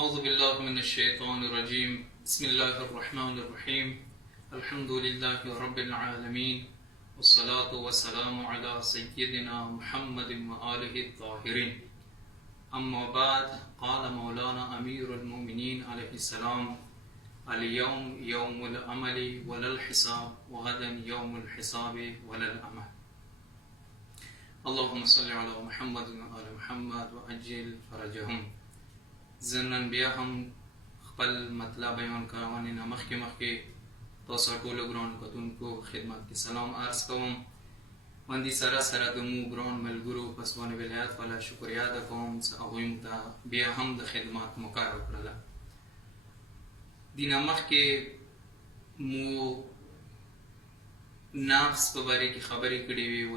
أعوذ بالله من الشيطان الرجيم. بسم الله الرحمن الرحيم. الحمد لله رب العالمين، والصلاة والسلام على سيدنا محمد وآله الطاهرين. أما بعد، قال مولانا أمير المؤمنين عليه السلام: اليوم يوم العمل ولا الحساب، وغدا يوم الحساب ولا العمل. اللهم صل على محمد وآل محمد وعجل فرجهم. زنن بیا هم خپل مطلب بیان کوم. نه مخکې تاسو ټول ګران کتونکو خدمت کې سلام عرض کوم. باندې سره د مو ګران ملګرو پسوانه ولایت والا شکریا ده کوم چې هغوی ته بیا هم د خدمات مقرر کړله. دینه مخکې مو نفس په باره کې خبرې کړې وې و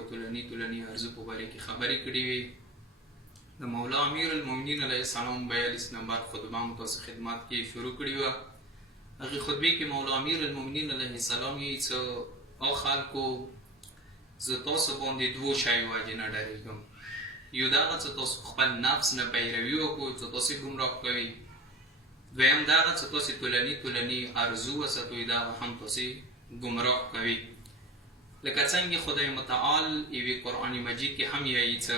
طولني ارزو په باره کې خبرې کړې وې. د مولا امیر المؤمنین علیه السلام 42 نمبر خطبه مو تاسو خدمات کې شروع کړې وه. هغې خطبې کې مولا امیر المؤمنین علیه السلام یې څه او خلکو زه تاسو باندې دوو شیو وجې نه ډارېږم. یو دا هغه چې تاسو خپل نفس نه پیروي وکړو چې تاسې ګمراه کوئ. دویم دا هغه چې تاسې طولني ارزو وساتئ، دا هم تاسې ګمراه کوي. لکه څنګه خدای متعال یوې قرآن مجید کې هم یایي چې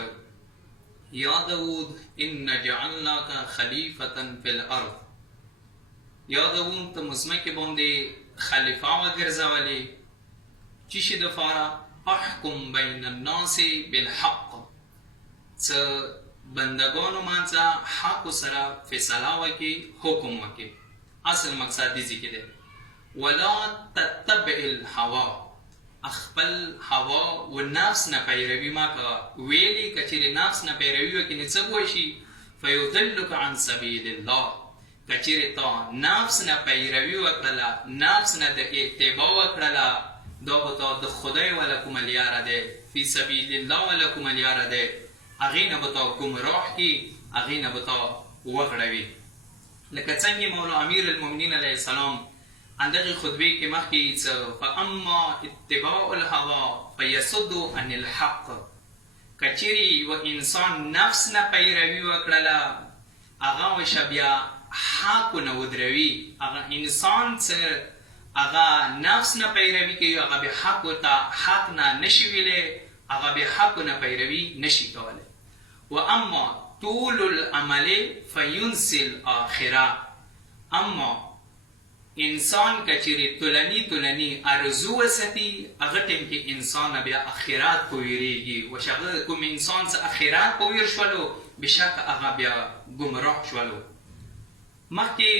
یا داود ان جعلناک خلیفة فی الارض. یا داود ته مځمکې باندې خلیفه وګرځولې. چی شي دپاره؟ احکم بین الناس بالحق، څه بندگانو منځه حق سره فیصله وکړي، حکم وکړي. اصل مقصد دې کې دی ولا تتبع الهوا، خپل هوا و نفس نه پیروي مه کوه. ویلي که چیرې نفس نه پیروي وکړي نو څه به وشي؟ فیضلک عن سبیل الله. که چیرې تا نفس نه پیروي وکړله، نفس نه د اتباع وکړله، دا به تا د خدای والا کومه لیاره دی، فی سبیل الله والا کومه لیاره دی، هغې نه به تا ګمراه کړي، هغې نه به تا وغړوي. لکه څنګه مولا امیر المؤمنین علیه السلام اندغه خطبه کې مخکې څه فاما اتباع الهوا فیصد عن الحق. که چیرې یوه انسان نفس نه پیروي وکړله، هغه وشه بیا حق نه ودروي. هغه انسان چې هغه نفس نه پیروي کوي، هغه بیا حق ورته حق نه نشي ویلی، هغه بیا حق نه پیروي نشي کولی. و اما طول العمل فینسی الاخره. اما انسان که چیرې طولني ارزو وساتي، هغه ټیم کې انسان بیا اخرات په ویریږي. و چې کوم انسان چې اخرات په ویر شولو، بشک هغه بیا ګمراه شولو. مخکې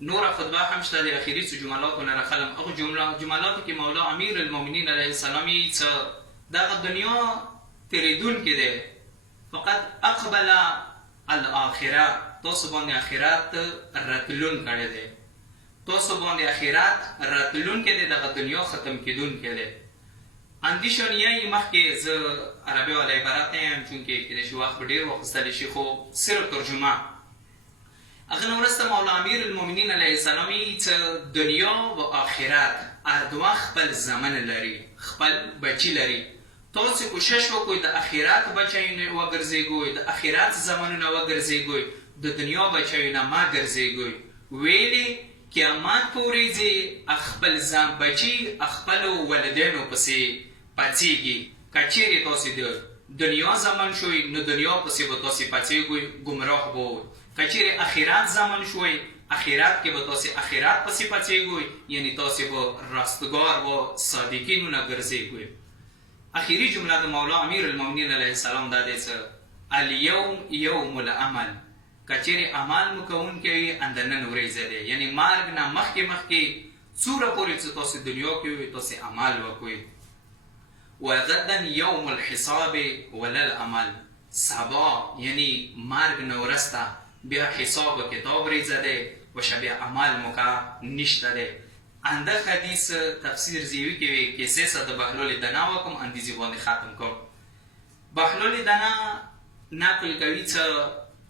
نوره خطبه هم شته د اخري څو جملاتو نه راخلم. هغه جملاتو کې مولا امیر المؤمنین علیه السلام یې څه دغه دنیا تېرېدونکې دی، فقط اقبل الاخره. تاسو باندې اخرات راتلون کړی دی، تاسو باندې اخرات راتلونکی دی، دغه دنیا ختم کېدونکی دی. اندیشون یایي مخکې زه عربي والا عبارت نه یم، چونکې کیدای شي وخت به ډېر واخیستلی شي، خو صرف ترجمه. هغه نه وروسته مولا امیر المؤمنین علیه السلام یایي چې دنیا و آخرت هر دوه خپل زمن لري، خپل بچي لري. تاسې کوشش وکړئ د اخرت بچیو نه وګرځېږئ، د اخرت زمنونه وګرځېږئ، د دنیا بچیو نه مه ګرځېږئ. ویلې قیامت پورې ځې خپل ځان بچي خپلو والدینو پسې پڅېږي. که چیرې تاسې د دنیا زمن شوئ، نو دنیا پسې به تاسې پڅېږئ، ګمراه به وئ. که چیرې اخرت زمن شوئ، اخرت کې به تاسې اخرت پسې پڅېږئ، یعنې تاسې به رستګار و صادقینو نه ګرځېږئ. اخري جمله د مولا امیر المؤمنین علیه السلام دا دی چې الیوم یوم العمل. که چیرې عمل مو کوونکی وي، اند نن ورځ دی، یعنې مرګ نه مخکې څومره پورې چې تاسې دنیا کې وي، تاسې عمل وکړئ. و غدا یوم الحساب ولا العمل. سبا یعنی مرګ نه وروسته بیا حساب و کتاب ریځ دی، وشه بیا عمل مو که نشته دی. انده حدیث تفسیر زیوی کې وي کیسې څه د بهلول دنا وکم، اندیزې باندې ختم کوم. بهلول دنا نقل کوي چې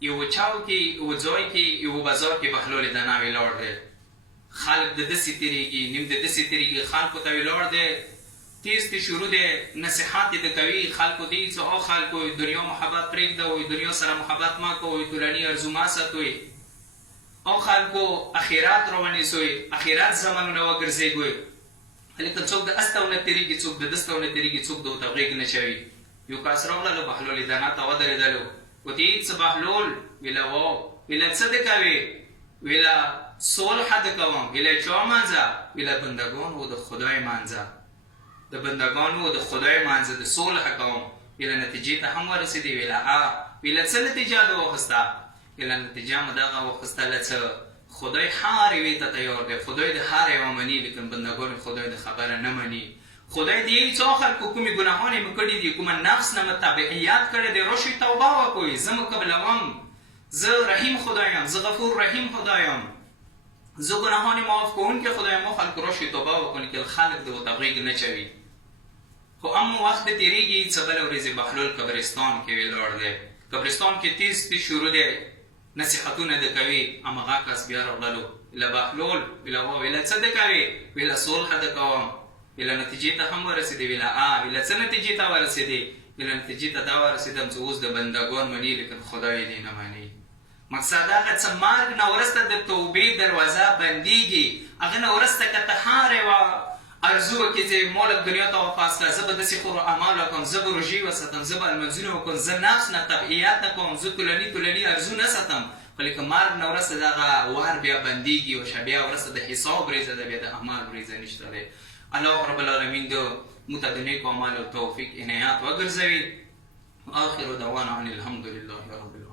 یو چاو کې، یو ځای کې، یو بازار کې بهلول دنا ولاړ دی. خلک د دسې تېرېږي، نیم د دسې تېرېږي، خلکو ته ولاړ دی، تیز شروع دی نصیحت د کوي خلکو ته چې او خلکو دنیا محبت پرېږدئ، دنیا سره محبت مه کوئ، طولني ارزو مه ساتئ. او خلکو اخیرات روانیسوی اخیرات زمانونه وګرځېږي هلکه څوک د استونه تیریږي څوک د دستونه تیریږي څوک د ورته غېږ نه چوي یو کس راغللو بهلول یې دنا ته ودرېدلو ورته یې څه بهلول ویله ویله څه دې کوې ویله صلح دې کوم ویله چا مانځه ویله بندګانو د خدای مانځه د بندګانو د خدای مانځه د صلح کوم ویله نتیجې ته هم ورسېدې ویله ویله څه نتیجه ده واخسته ویله نتیجه مو دغه واخیستله څه خدای هر یوې ته تیار دی خدای د هر یوه مني لیکن بندګان خدای د خبره نه مني خدای د یو څو خلکو کومې ګناهونه مې کړي دي کومه نفس نه مې تبعیت کړی دی راشئ توبه وکړئ زه مو قبلوم زه رحیم خدایم زه غفور رحیم خدایم زه ګناهونه معاف کوونکی خدایم او خلکو راشئ توبه وکړئ که خلک د ورته غېږ نه چوي خو اما وخت تېرېږي څه بله ورځې بهلول قبرستان کې ولاړ دی قبرستان کې تیز شروع دی نصیحتونه د کوي هماغه کس بیا راغللو ویله بهلول ویله څه د کوې ویله صلح د کوم ویله نتیجې ته هم ورسېدې ویله څه نتیجې ته ورسېدې ویله نتیجې ته دا ورسېدم چې اوس د بندګان مني لیکن خدای دې نه مني مقصد هغه څه مرګ نه وروسته د توبې دروازه بندېږي هغه نه وروسته که ته هر یوه ارزو وکړې چې مالک دنیا ته واپس کړه زه به داسې خورو اعمال وکړم زه به روژې وساتم زه به لمونځونه وکړم زه نفس نه تبعیت نه کوم زه ټولني ارزو نه ساتم خو لیکن مرګ نه وروسته دغه وار بیا بندېږي او بیا وروسته د حساب ورځه ده بیا د اعمال ورځه نشته دی الله رب العالمین د موږ ته د نیکو اعمالو توفیق عنایت وګرځوي آخر دعوانا ان الحمد لله رب العالمین